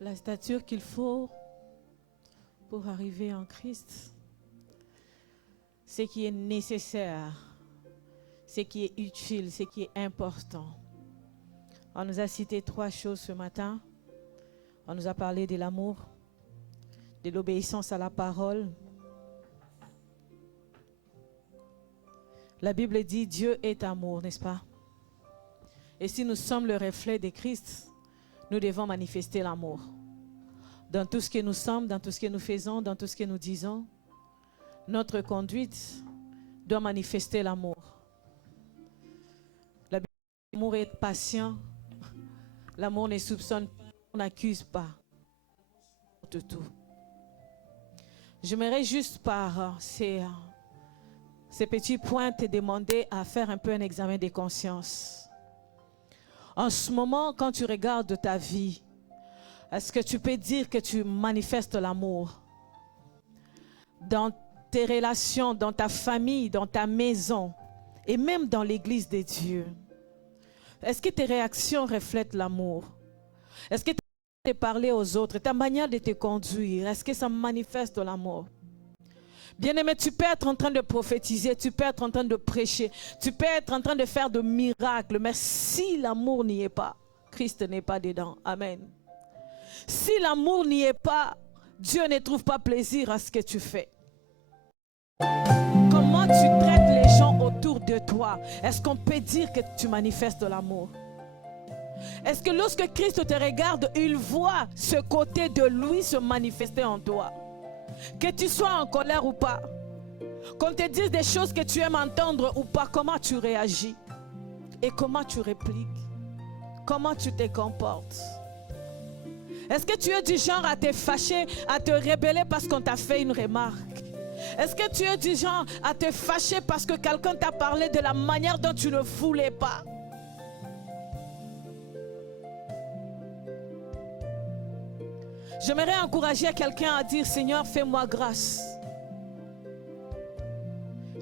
la stature qu'il faut pour arriver en Christ, ce qui est nécessaire, ce qui est utile, ce qui est important. On nous a cité 3 choses ce matin. On nous a parlé de l'amour, de l'obéissance à la parole. La Bible dit Dieu est amour, n'est-ce pas? Et si nous sommes le reflet de Christ, nous devons manifester l'amour. Dans tout ce que nous sommes, dans tout ce que nous faisons, dans tout ce que nous disons, notre conduite doit manifester l'amour. La Bible dit l'amour est patient, l'amour ne soupçonne pas, on n'accuse pas de tout. J'aimerais juste par ces petits points te demander à faire un peu un examen de conscience. En ce moment, quand tu regardes ta vie, est-ce que tu peux dire que tu manifestes l'amour? Dans tes relations, dans ta famille, dans ta maison et même dans l'église de Dieu. Est-ce que tes réactions reflètent l'amour? Est-ce que ta manière de parler aux autres, ta manière de te conduire, est-ce que ça manifeste l'amour? Bien-aimé, tu peux être en train de prophétiser, tu peux être en train de prêcher, tu peux être en train de faire de miracles, mais si l'amour n'y est pas, Christ n'est pas dedans. Amen. Si l'amour n'y est pas, Dieu ne trouve pas plaisir à ce que tu fais. Comment tu traites les gens autour de toi? Est-ce qu'on peut dire que tu manifestes de l'amour? Est-ce que lorsque Christ te regarde, il voit ce côté de lui se manifester en toi? Que tu sois en colère ou pas, qu'on te dise des choses que tu aimes entendre ou pas, comment tu réagis? Et comment tu répliques? Comment tu te comportes? Est-ce que tu es du genre à te fâcher, à te rebeller parce qu'on t'a fait une remarque? Est-ce que tu es du genre à te fâcher parce que quelqu'un t'a parlé de la manière dont tu ne voulais pas? J'aimerais encourager quelqu'un à dire, Seigneur, fais-moi grâce.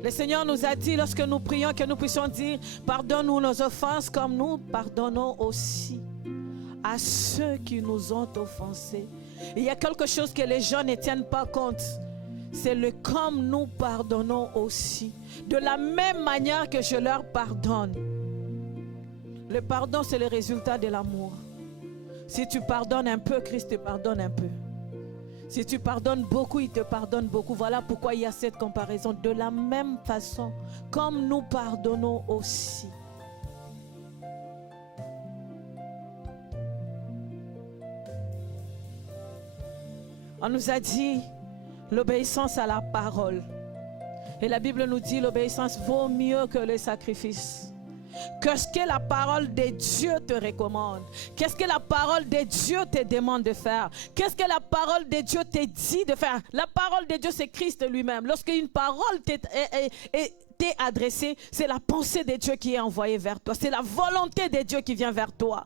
Le Seigneur nous a dit, lorsque nous prions, que nous puissions dire, pardonne-nous nos offenses comme nous pardonnons aussi à ceux qui nous ont offensés. Il y a quelque chose que les gens ne tiennent pas compte. C'est le comme nous pardonnons aussi. De la même manière que je leur pardonne. Le pardon, c'est le résultat de l'amour. Si tu pardonnes un peu, Christ te pardonne un peu. Si tu pardonnes beaucoup, il te pardonne beaucoup. Voilà pourquoi il y a cette comparaison. De la même façon, comme nous pardonnons aussi. On nous a dit l'obéissance à la parole. Et la Bible nous dit l'obéissance vaut mieux que le sacrifice. Qu'est-ce que la parole de Dieu te recommande? Qu'est-ce que la parole de Dieu te demande de faire? Qu'est-ce que la parole de Dieu te dit de faire? La parole de Dieu, c'est Christ lui-même. Lorsqu'une parole t'est adressée, c'est la pensée de Dieu qui est envoyée vers toi. C'est la volonté de Dieu qui vient vers toi.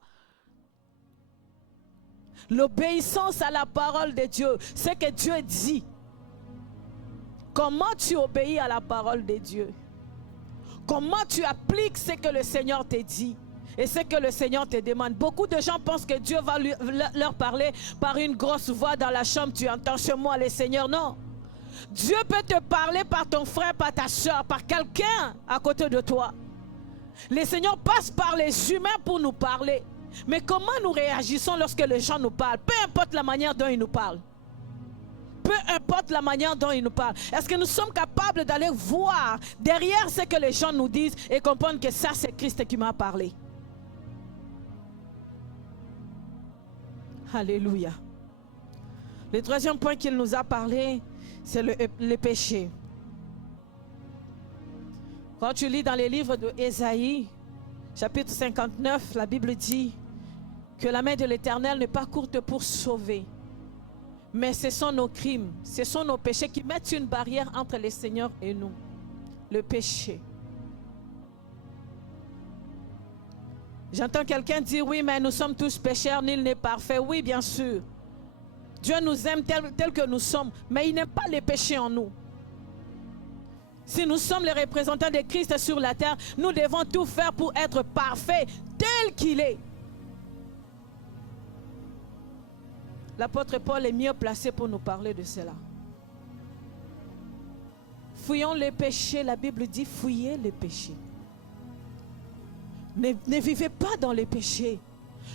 L'obéissance à la parole de Dieu, c'est que Dieu dit. Comment tu obéis à la parole de Dieu? Comment tu appliques ce que le Seigneur te dit et ce que le Seigneur te demande? Beaucoup de gens pensent que Dieu va leur parler par une grosse voix dans la chambre. Tu entends chez moi le Seigneur? Non. Dieu peut te parler par ton frère, par ta soeur, par quelqu'un à côté de toi. Le Seigneur passe par les humains pour nous parler. Mais comment nous réagissons lorsque les gens nous parlent? Peu importe la manière dont ils nous parlent. Peu importe la manière dont ils nous parlent. Est-ce que nous sommes capables d'aller voir derrière ce que les gens nous disent et comprendre que ça, c'est Christ qui m'a parlé? Alléluia. Le troisième point qu'il nous a parlé, c'est le péché. Quand tu lis dans les livres de Ésaïe, chapitre 59, la Bible dit que la main de l'Éternel n'est pas courte pour sauver. Mais ce sont nos crimes, ce sont nos péchés qui mettent une barrière entre le Seigneur et nous. Le péché. J'entends quelqu'un dire, oui, mais nous sommes tous pécheurs, nul n'est parfait. Oui, bien sûr. Dieu nous aime tel que nous sommes, mais il n'aime pas les péchés en nous. Si nous sommes les représentants de Christ sur la terre, nous devons tout faire pour être parfaits tel qu'il est. L'apôtre Paul est mieux placé pour nous parler de cela. Fuyons les péchés. La Bible dit fuyez les péchés. Ne vivez pas dans les péchés.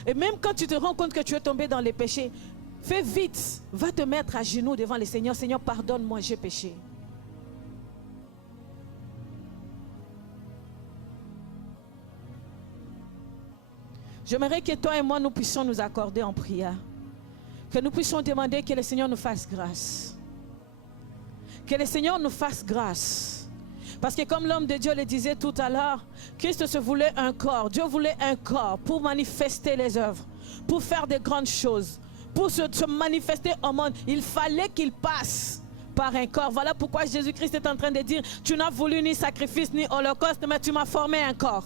Et même quand tu te rends compte que tu es tombé dans les péchés, fais vite, va te mettre à genoux devant le Seigneur. Seigneur, pardonne-moi, j'ai péché. J'aimerais que toi et moi, nous puissions nous accorder en prière. Que nous puissions demander que le Seigneur nous fasse grâce. Que le Seigneur nous fasse grâce. Parce que comme l'homme de Dieu le disait tout à l'heure, Christ se voulait un corps. Dieu voulait un corps pour manifester les œuvres, pour faire de grandes choses, pour se manifester au monde. Il fallait qu'il passe par un corps. Voilà pourquoi Jésus-Christ est en train de dire, tu n'as voulu ni sacrifice ni holocauste, mais tu m'as formé un corps.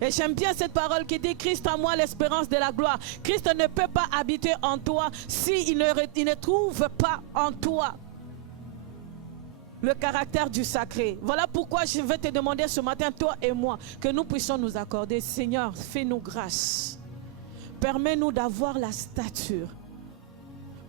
Et j'aime bien cette parole qui dit, Christ en moi l'espérance de la gloire. Christ ne peut pas habiter en toi s'il ne trouve pas en toi le caractère du sacré. Voilà pourquoi je vais te demander ce matin, toi et moi, que nous puissions nous accorder. Seigneur, fais-nous grâce. Permets-nous d'avoir la stature.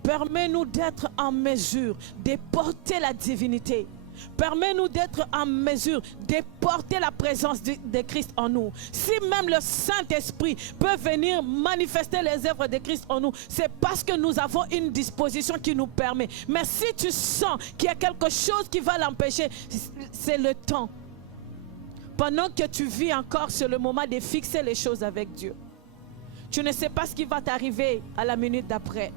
Permets-nous d'être en mesure de porter la divinité. Permets-nous d'être en mesure de porter la présence de Christ en nous. Si même le Saint-Esprit peut venir manifester les œuvres de Christ en nous, c'est parce que nous avons une disposition qui nous permet. Mais si tu sens qu'il y a quelque chose qui va l'empêcher, c'est le temps. Pendant que tu vis encore, c'est le moment de fixer les choses avec Dieu. Tu ne sais pas ce qui va t'arriver à la minute d'après.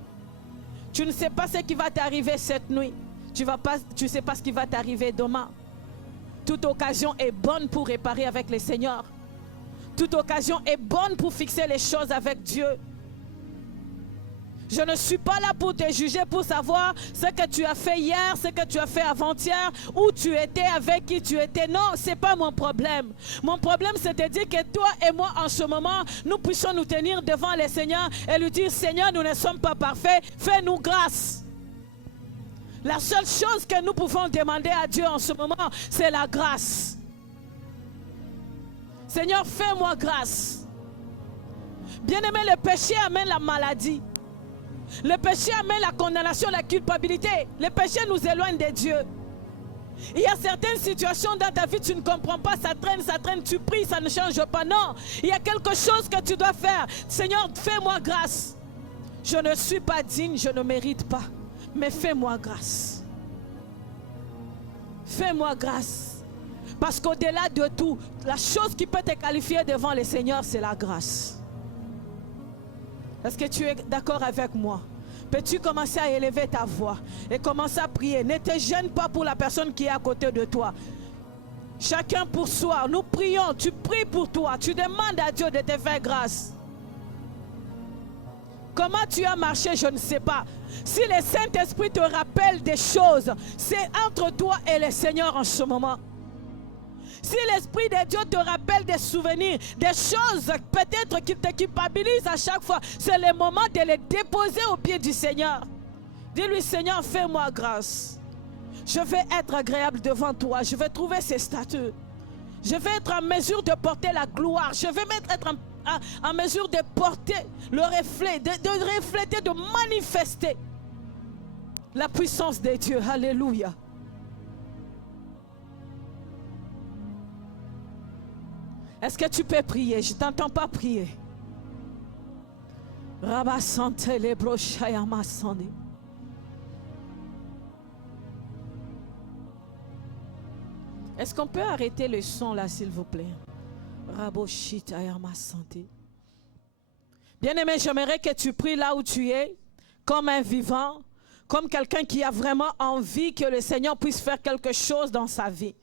Tu ne sais pas ce qui va t'arriver cette nuit. Tu ne sais pas ce qui va t'arriver demain. Toute occasion est bonne pour réparer avec le Seigneur. Toute occasion est bonne pour fixer les choses avec Dieu. Je ne suis pas là pour te juger, pour savoir ce que tu as fait hier, ce que tu as fait avant-hier, où tu étais, avec qui tu étais. Non, ce n'est pas mon problème. Mon problème, c'est de dire que toi et moi, en ce moment, nous puissions nous tenir devant le Seigneur et lui dire, Seigneur, nous ne sommes pas parfaits, fais-nous grâce. La seule chose que nous pouvons demander à Dieu en ce moment, c'est la grâce. Seigneur, fais-moi grâce. Bien-aimé, le péché amène la maladie. Le péché amène la condamnation, la culpabilité. Le péché nous éloigne de Dieu. Il y a certaines situations dans ta vie, tu ne comprends pas, ça traîne, tu pries, ça ne change pas. Non, il y a quelque chose que tu dois faire. Seigneur, fais-moi grâce. Je ne suis pas digne, je ne mérite pas. Mais fais-moi grâce. Fais-moi grâce. Parce qu'au-delà de tout, la chose qui peut te qualifier devant le Seigneur, c'est la grâce. Est-ce que tu es d'accord avec moi? Peux-tu commencer à élever ta voix et commencer à prier? Ne te gêne pas pour la personne qui est à côté de toi. Chacun pour soi. Nous prions, tu pries pour toi. Tu demandes à Dieu de te faire grâce. Comment tu as marché, je ne sais pas. Si le Saint-Esprit te rappelle des choses, c'est entre toi et le Seigneur en ce moment. Si l'Esprit de Dieu te rappelle des souvenirs, des choses peut-être qui te culpabilisent à chaque fois, c'est le moment de les déposer au pied du Seigneur. Dis-lui, Seigneur, fais-moi grâce. Je vais être agréable devant toi. Je vais trouver ces statuts. Je vais être en mesure de porter la gloire. Je vais être en mesure de porter le reflet, de refléter, de manifester la puissance de Dieu. Alléluia. Est-ce que tu peux prier? Je ne t'entends pas prier. Est-ce qu'on peut arrêter le son là, s'il vous plaît? Bien-aimé, j'aimerais que tu pries là où tu es, comme un vivant, comme quelqu'un qui a vraiment envie que le Seigneur puisse faire quelque chose dans sa vie.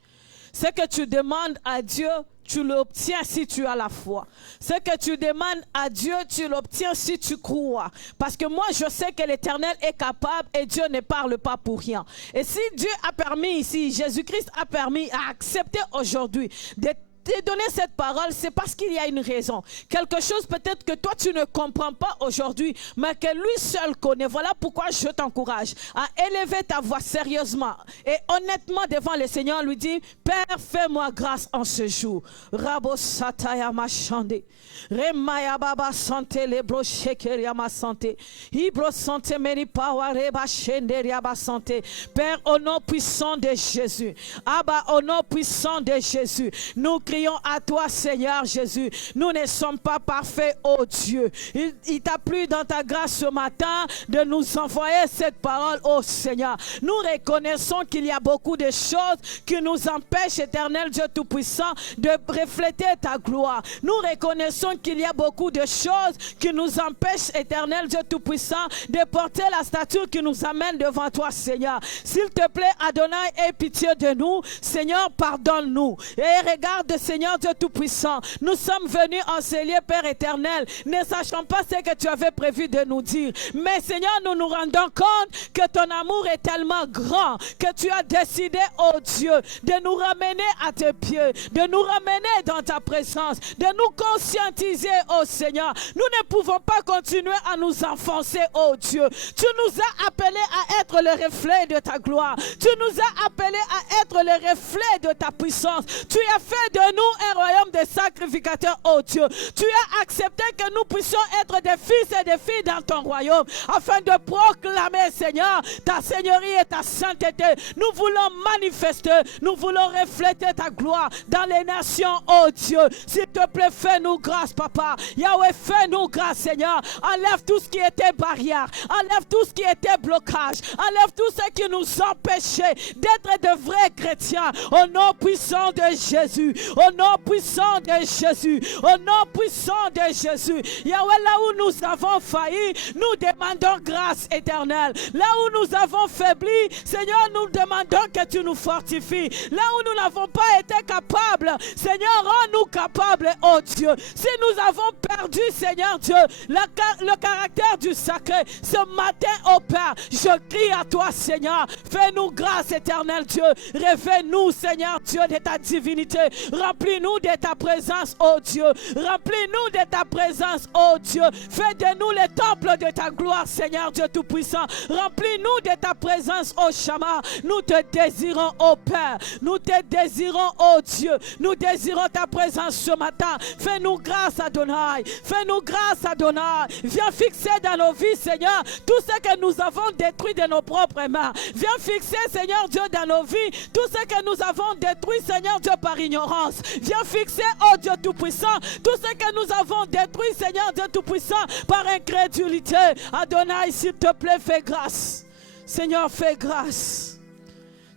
Ce que tu demandes à Dieu, tu l'obtiens si tu as la foi. Ce que tu demandes à Dieu, tu l'obtiens si tu crois. Parce que moi, je sais que l'Éternel est capable et Dieu ne parle pas pour rien. Et si Dieu a permis ici, Jésus-Christ a permis à accepter aujourd'hui de t'ai donné cette parole, c'est parce qu'il y a une raison. Quelque chose peut-être que toi tu ne comprends pas aujourd'hui, mais que lui seul connaît. Voilà pourquoi je t'encourage à élever ta voix sérieusement et honnêtement devant le Seigneur, lui dire, Père, fais-moi grâce en ce jour. Rabo sataya machande. Remaya baba santé les brochekeria ma santé. Ibro santé meni power reba shenderia ba santé. Père, au nom puissant de Jésus. Abba, au nom puissant de Jésus. Nous crions à toi, Seigneur Jésus. Nous ne sommes pas parfaits, oh Dieu. Il t'a plu dans ta grâce ce matin de nous envoyer cette parole, oh Seigneur. Nous reconnaissons qu'il y a beaucoup de choses qui nous empêchent, éternel Dieu Tout-Puissant, de refléter ta gloire. Nous reconnaissons qu'il y a beaucoup de choses qui nous empêchent, éternel Dieu Tout-Puissant, de porter la stature qui nous amène devant toi, Seigneur. S'il te plaît, Adonai, aie pitié de nous. Seigneur, pardonne-nous. Et regarde, Seigneur Dieu Tout-Puissant, nous sommes venus en ces lieux, Père éternel, ne sachant pas ce que tu avais prévu de nous dire. Mais Seigneur, nous nous rendons compte que ton amour est tellement grand que tu as décidé, oh Dieu, de nous ramener à tes pieds, de nous ramener dans ta présence, de nous conscientiser, oh Seigneur. Nous ne pouvons pas continuer à nous enfoncer, oh Dieu. Tu nous as appelés à être le reflet de ta gloire. Tu nous as appelés à être le reflet de ta puissance. Tu as fait de nous un royaume de sacrificateurs, oh Dieu. Tu as accepté que nous puissions être des fils et des filles dans ton royaume afin de proclamer, Seigneur, ta seigneurie et ta sainteté. Nous voulons manifester, nous voulons refléter ta gloire dans les nations, oh Dieu. S'il te plaît, fais-nous grâce, Papa. Yahweh, fais-nous grâce, Seigneur. Enlève tout ce qui était barrière, enlève tout ce qui était blocage, enlève tout ce qui nous empêchait d'être de vrais chrétiens. Au nom puissant de Jésus, au nom puissant de Jésus, au nom puissant de Jésus. Yahweh, là où nous avons failli, nous demandons grâce éternelle. Là où nous avons faibli, Seigneur, nous demandons que tu nous fortifies. Là où nous n'avons pas été capables, Seigneur, rends-nous capables, oh Dieu. Si nous avons perdu, Seigneur Dieu, le caractère du sacré, ce matin, oh Père, je crie à toi, Seigneur. Fais-nous grâce, éternel Dieu. Révèle-nous, Seigneur Dieu, de ta divinité. Remplis-nous de ta présence, oh Dieu. Remplis-nous de ta présence, oh Dieu. Fais de nous le temple de ta gloire, Seigneur Dieu Tout-Puissant. Remplis-nous de ta présence, oh Shama. Nous te désirons, oh Père. Nous te désirons, oh Dieu. Nous désirons ta présence ce matin. Fais-nous grâce, Adonai. Fais-nous grâce, Adonai. Viens fixer dans nos vies, Seigneur, tout ce que nous avons détruit de nos propres mains. Viens fixer, Seigneur Dieu, dans nos vies, tout ce que nous avons détruit, Seigneur Dieu, par ignorance. Viens fixer, oh Dieu Tout-Puissant, tout ce que nous avons détruit, Seigneur Dieu Tout-Puissant, par incrédulité. Adonai, s'il te plaît, fais grâce. Seigneur, fais grâce.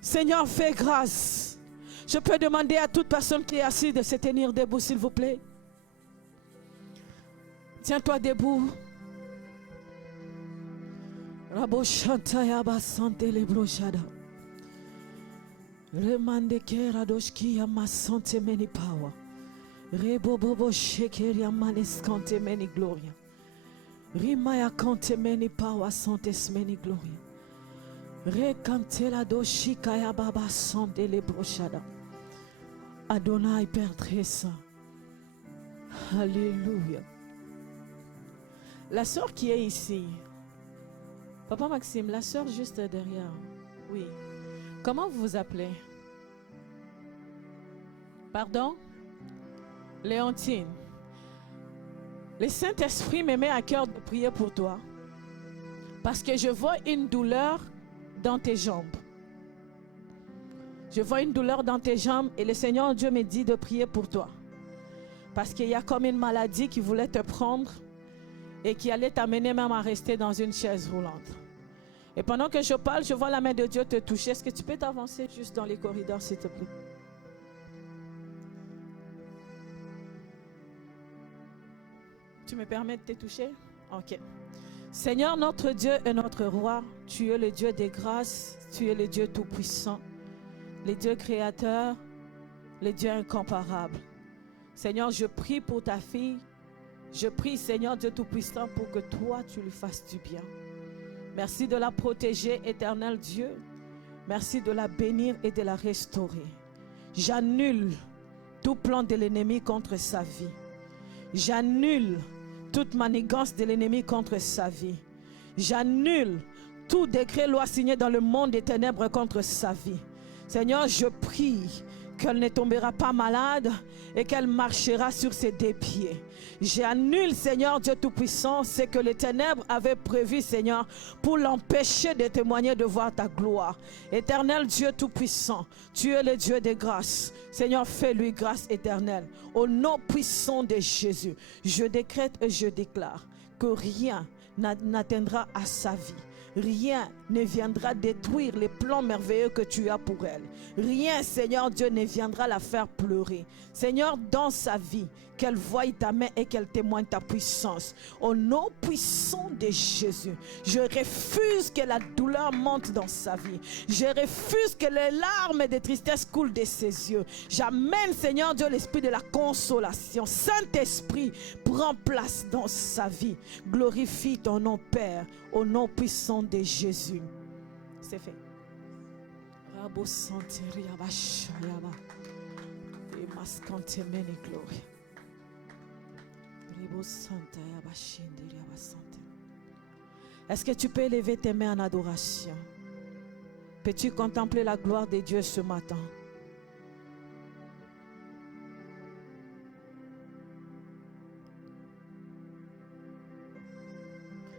Seigneur, fais grâce. Je peux demander à toute personne qui est assise de se tenir debout, s'il vous plaît. Tiens-toi debout. Rabo Shantaya Basante le brochada. Remande kera doshki yama sante meni power. Rebo bobo shekeri amaneskante meni gloria. Rimaya kante meni power santes meni gloria. Rekante la doshika ya baba sante le brochada. Adonai Père très saint. Alléluia. La sœur qui est ici. Papa Maxime, la sœur juste derrière. Oui. Comment vous vous appelez? Pardon? Léontine. Le Saint-Esprit me met à cœur de prier pour toi. Parce que je vois une douleur dans tes jambes. Je vois une douleur dans tes jambes et le Seigneur Dieu me dit de prier pour toi. Parce qu'il y a comme une maladie qui voulait te prendre et qui allait t'amener même à rester dans une chaise roulante. Et pendant que je parle, je vois la main de Dieu te toucher. Est-ce que tu peux t'avancer juste dans les corridors, s'il te plaît? Tu me permets de te toucher? Ok. Seigneur, notre Dieu et notre roi, tu es le Dieu des grâces, tu es le Dieu tout-puissant, le Dieu créateur, le Dieu incomparable. Seigneur, je prie pour ta fille. Je prie, Seigneur Dieu Tout-Puissant, pour que toi, tu lui fasses du bien. Merci de la protéger, éternel Dieu. Merci de la bénir et de la restaurer. J'annule tout plan de l'ennemi contre sa vie. J'annule toute manigance de l'ennemi contre sa vie. J'annule tout décret, loi signé dans le monde des ténèbres contre sa vie. Seigneur, je prie qu'elle ne tombera pas malade et qu'elle marchera sur ses deux pieds. J'annule, Seigneur Dieu Tout-Puissant, ce que les ténèbres avaient prévu, Seigneur, pour l'empêcher de témoigner de voir ta gloire. Éternel Dieu Tout-Puissant, tu es le Dieu de grâce. Seigneur, fais-lui grâce éternelle. Au nom puissant de Jésus, je décrète et je déclare que rien n'atteindra à sa vie. Rien ne viendra détruire les plans merveilleux que tu as pour elle. Rien, Seigneur Dieu, ne viendra la faire pleurer. Seigneur, dans sa vie, qu'elle voie ta main et qu'elle témoigne ta puissance. Au nom puissant de Jésus, je refuse que la douleur monte dans sa vie. Je refuse que les larmes de tristesse coulent de ses yeux. J'amène, Seigneur Dieu, l'esprit de la consolation. Saint-Esprit, prends place dans sa vie. Glorifie ton nom, Père, au nom puissant de Jésus. C'est fait. Rabo santiri abashayaba. Et mascante meni glory. Rabo santa abashindiri abasante. Est-ce que tu peux élever tes mains en adoration? Peux-tu contempler la gloire de Dieu ce matin?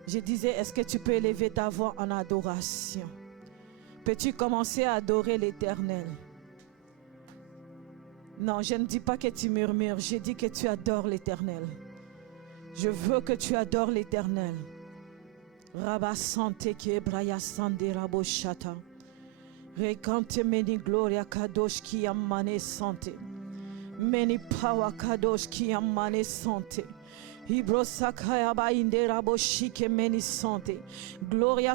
Je disais, est-ce que tu peux élever ta voix en adoration? Peux-tu commencer à adorer l'Éternel? Non, je ne dis pas que tu murmures, je dis que tu adores l'Éternel. Je veux que tu adores l'Éternel. Rabba sante ki ebraya sande rabo shata. Rekante meni gloria kadosh ki amane sante. Meni power kadosh ki amane sante. Gloria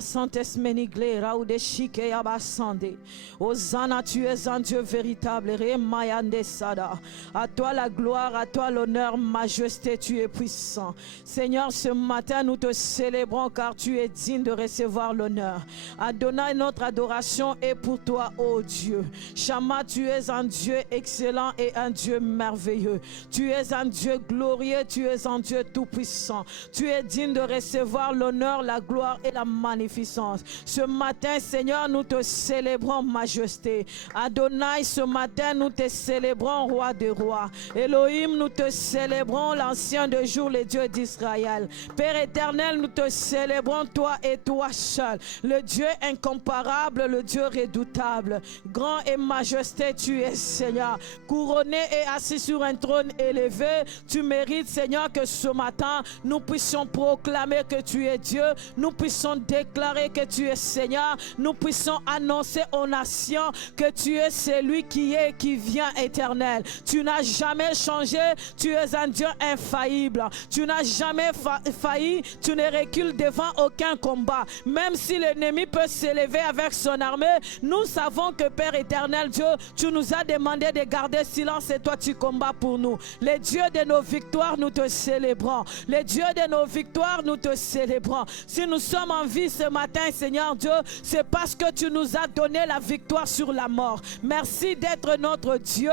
santes meni glera ou de chique abasande. Hosanna, tu es un Dieu véritable. Remayande sada. À toi la gloire, à toi l'honneur, majesté, tu es puissant. Seigneur, ce matin nous te célébrons car tu es digne de recevoir l'honneur. Adonai, notre adoration est pour toi, ô Dieu. Shama, tu es un Dieu excellent et un Dieu merveilleux. Tu es un Dieu glorieux, tu es un Dieu tout-puissant. Tu es digne de recevoir l'honneur, la gloire et la magnificence. Ce matin, Seigneur, nous te célébrons, majesté. Adonai, ce matin, nous te célébrons, roi des rois. Elohim, nous te célébrons, l'ancien de jour, le Dieu d'Israël. Père éternel, nous te célébrons, toi et toi seul. Le Dieu incomparable, le Dieu redoutable. Grand et majesté, tu es, Seigneur. Couronné et assis sur un trône élevé, tu mérites, Seigneur, que ce matin, nous puissions proclamer que tu es Dieu, nous puissions déclarer que tu es Seigneur, nous puissions annoncer aux nations que tu es celui qui est, qui vient éternel. Tu n'as jamais changé, tu es un Dieu infaillible. Tu n'as jamais failli, tu ne recules devant aucun combat. Même si l'ennemi peut s'élever avec son armée, nous savons que Père éternel Dieu, tu nous as demandé de garder silence et toi tu combats pour nous. Les dieux de nos victoires, nous te célébrons. Les dieux de nos victoires, nous te célébrons. Si nous sommes en vie ce matin, Seigneur Dieu, c'est parce que tu nous as donné la victoire sur la mort. Merci d'être notre Dieu,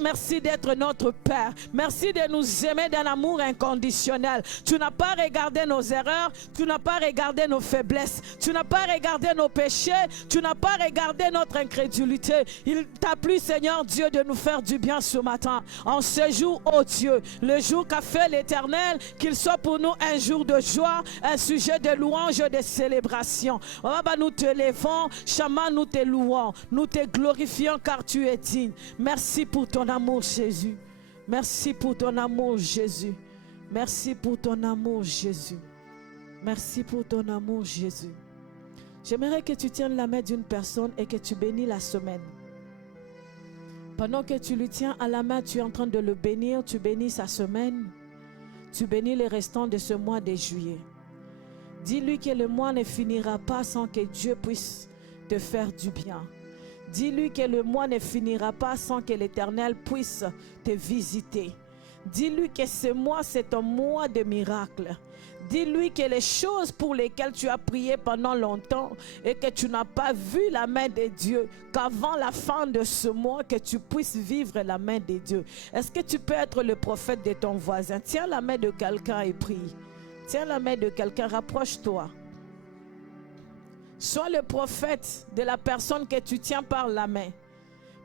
merci d'être notre Père. Merci de nous aimer d'un amour inconditionnel. Tu n'as pas regardé nos erreurs, tu n'as pas regardé nos faiblesses, tu n'as pas regardé nos péchés, tu n'as pas regardé notre incrédulité. Il t'a plu, Seigneur Dieu, de nous faire du bien ce matin. En ce jour, oh Dieu, le jour qu'a fait l'Éternel, qu'il soit pour nous un jour de joie, un sujet de louange, de célébration. Oh, nous te levons, Shama, nous te louons, nous te glorifions car tu es digne. Merci pour ton amour, Jésus. Merci pour ton amour, Jésus. Merci pour ton amour, Jésus. Merci pour ton amour, Jésus. J'aimerais que tu tiennes la main d'une personne et que tu bénis la semaine. Pendant que tu lui tiens à la main, tu es en train de le bénir, tu bénis sa semaine. Tu bénis les restants de ce mois de juillet. Dis-lui que le mois ne finira pas sans que Dieu puisse te faire du bien. Dis-lui que le mois ne finira pas sans que l'Éternel puisse te visiter. Dis-lui que ce mois, c'est un mois de miracles. Dis-lui que les choses pour lesquelles tu as prié pendant longtemps et que tu n'as pas vu la main de Dieu, qu'avant la fin de ce mois, que tu puisses vivre la main de Dieu. Est-ce que tu peux être le prophète de ton voisin? Tiens la main de quelqu'un et prie. Tiens la main de quelqu'un, rapproche-toi. Sois le prophète de la personne que tu tiens par la main.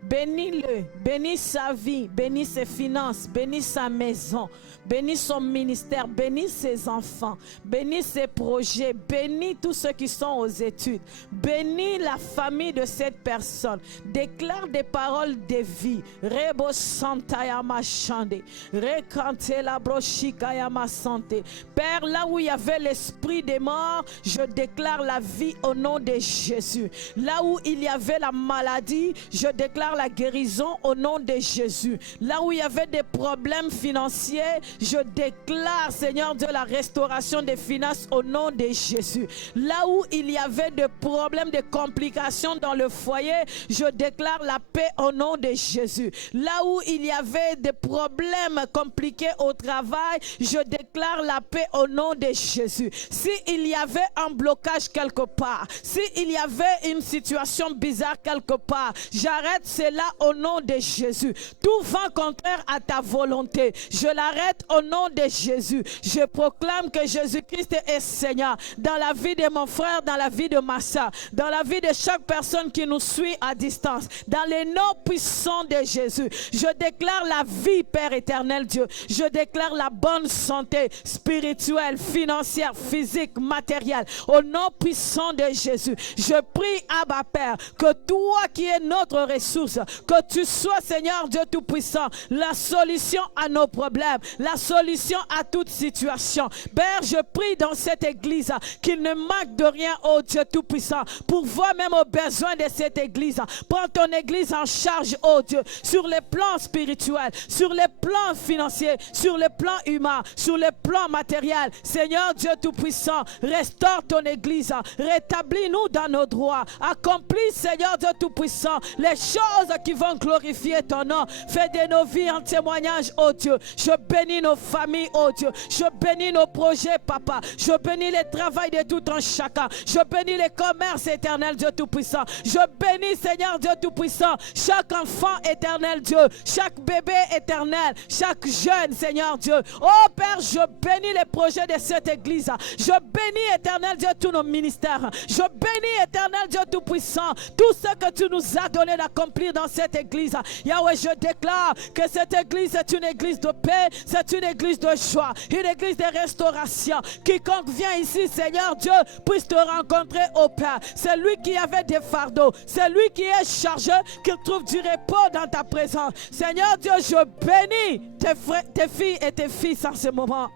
Bénis-le, bénis sa vie, bénis ses finances, bénis sa maison, bénis son ministère, bénis ses enfants, bénis ses projets, bénis tous ceux qui sont aux études, bénis la famille de cette personne. Déclare des paroles de vie. Rebo santayama chande, rekante la brochikayama santé. Père, là où il y avait l'esprit des morts, je déclare la vie au nom de Jésus. Là où il y avait la maladie, je déclare la guérison au nom de Jésus. Là où il y avait des problèmes financiers, je déclare, Seigneur Dieu, la restauration des finances au nom de Jésus. Là où il y avait des problèmes, des complications dans le foyer, je déclare la paix au nom de Jésus. Là où il y avait des problèmes compliqués au travail, je déclare la paix au nom de Jésus. S'il y avait un blocage quelque part, s'il y avait une situation bizarre quelque part, j'arrête cela au nom de Jésus. Tout vent contraire à ta volonté, je l'arrête au nom de Jésus. Je proclame que Jésus-Christ est Seigneur dans la vie de mon frère, dans la vie de ma soeur, dans la vie de chaque personne qui nous suit à distance. Dans les noms puissants de Jésus, je déclare la vie, Père éternel Dieu. Je déclare la bonne santé spirituelle, financière, physique, matérielle. Au nom puissant de Jésus, je prie, Abba Père, que toi qui es notre ressource, que tu sois, Seigneur Dieu Tout-Puissant, la solution à nos problèmes, la solution à toute situation. Père, je prie dans cette église qu'il ne manque de rien, oh Dieu Tout-Puissant, pour voir même aux besoins de cette église. Prends ton église en charge, oh Dieu, sur les plans spirituels, sur les plans financiers, sur les plans humains, sur les plans matériels. Seigneur Dieu Tout-Puissant, restaure ton église, rétablis-nous dans nos droits, accomplis, Seigneur Dieu Tout-Puissant, les choses qui vont glorifier ton nom. Fais de nos vies un témoignage, oh Dieu. Je bénis nos familles, oh Dieu. Je bénis nos projets, Papa. Je bénis le travail de tout un chacun. Je bénis les commerces éternels, Dieu Tout-Puissant. Je bénis, Seigneur Dieu Tout-Puissant, chaque enfant éternel, Dieu. Chaque bébé éternel. Chaque jeune, Seigneur Dieu. Oh Père, je bénis les projets de cette église. Je bénis, éternel Dieu, tous nos ministères. Je bénis, éternel Dieu Tout-Puissant, tout ce que tu nous as donné d'accomplir dans cette église. Yahweh, je déclare que cette église est une église de paix, c'est une église de joie, une église de restauration. Quiconque vient ici, Seigneur Dieu, puisse te rencontrer au Père. C'est lui qui avait des fardeaux, c'est lui qui est chargé, qu'il trouve du repos dans ta présence. Seigneur Dieu, je bénis tes filles et tes fils en ce moment.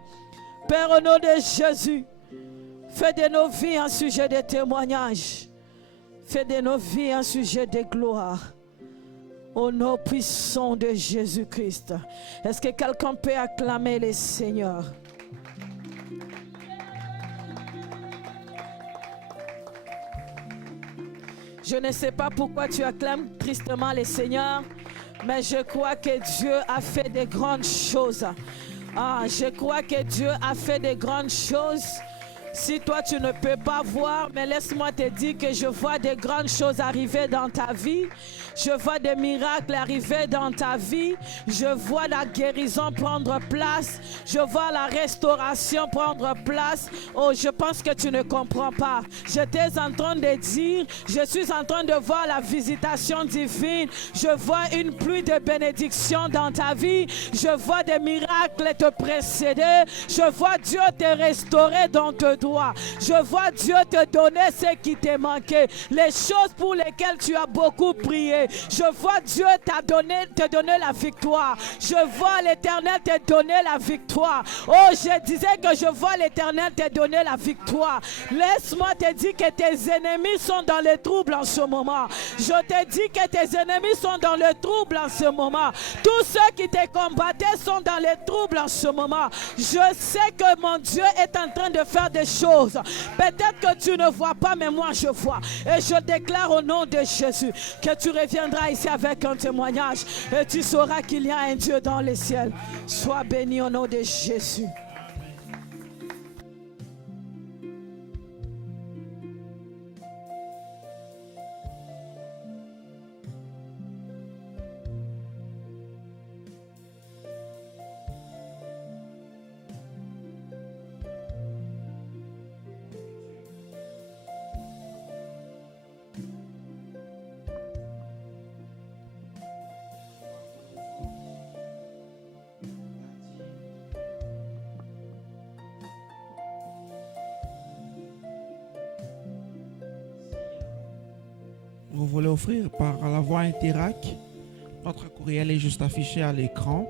Père, au nom de Jésus, fais de nos vies un sujet de témoignage. Fais de nos vies un sujet de gloire. Au nom puissant de Jésus-Christ. Est-ce que quelqu'un peut acclamer le Seigneur? Je ne sais pas pourquoi tu acclames tristement le Seigneur, mais je crois que Dieu a fait de grandes choses. Je crois que Dieu a fait de grandes choses. Si toi tu ne peux pas voir, mais laisse-moi te dire que je vois de grandes choses arriver dans ta vie. Je vois des miracles arriver dans ta vie. Je vois la guérison prendre place. Je vois la restauration prendre place. Oh, je pense que tu ne comprends pas. J'étais en train de dire, je suis en train de voir la visitation divine. Je vois une pluie de bénédictions dans ta vie. Je vois des miracles te précéder. Je vois Dieu te restaurer dans tes droits. Je vois Dieu te donner ce qui t'est manqué. Les choses pour lesquelles tu as beaucoup prié. Je vois Dieu te donner la victoire. Je vois l'Éternel te donner la victoire. Oh, je disais que je vois l'Éternel te donner la victoire. Laisse-moi te dire que tes ennemis sont dans le trouble en ce moment. Je te dis que tes ennemis sont dans le trouble en ce moment. Tous ceux qui te combattaient sont dans le trouble en ce moment. Je sais que mon Dieu est en train de faire des choses. Peut-être que tu ne vois pas, mais moi je vois. Et je déclare au nom de Jésus que tu reviendras ici avec un témoignage et tu sauras qu'il y a un Dieu dans les ciels. Sois béni au nom de Jésus. vous voulez offrir par la voie Interac, notre courriel est juste affiché à l'écran.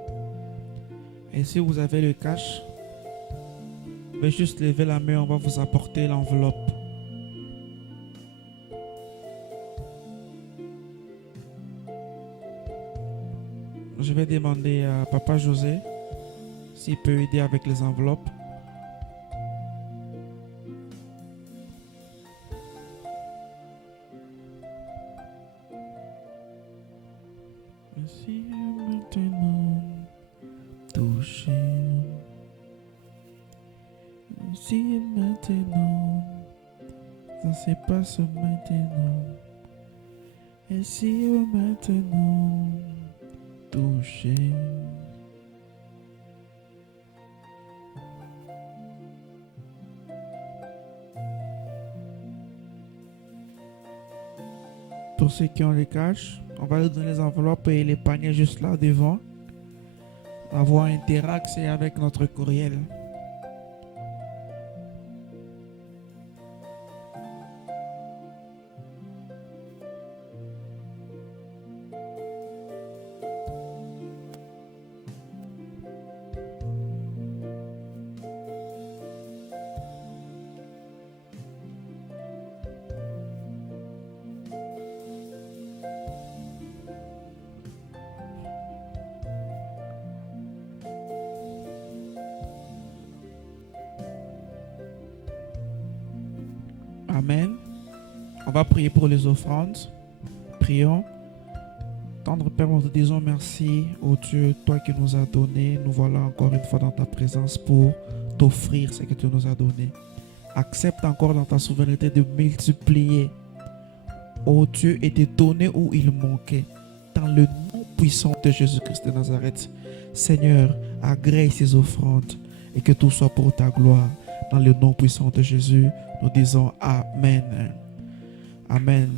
Et si vous avez le cash, vous pouvez juste lever la main, on va vous apporter l'enveloppe. Je vais demander à Papa José s'il peut aider avec les enveloppes. Si maintenant touché, si maintenant ça se passe maintenant, et si maintenant touché. Pour ceux qui ont les cash, on va leur donner les enveloppes et les paniers juste là devant. La voie Interac, c'est avec notre courriel. Amen. On va prier pour les offrandes. Prions. Tendre Père, nous te disons merci, ô Dieu, toi qui nous as donné. Nous voilà encore une fois dans ta présence pour t'offrir ce que tu nous as donné. Accepte encore dans ta souveraineté de multiplier, ô Dieu, et de donner où il manquait. Dans le nom puissant de Jésus-Christ de Nazareth. Seigneur, agrée ces offrandes et que tout soit pour ta gloire. Dans le nom puissant de Jésus, nous disons Amen. Amen.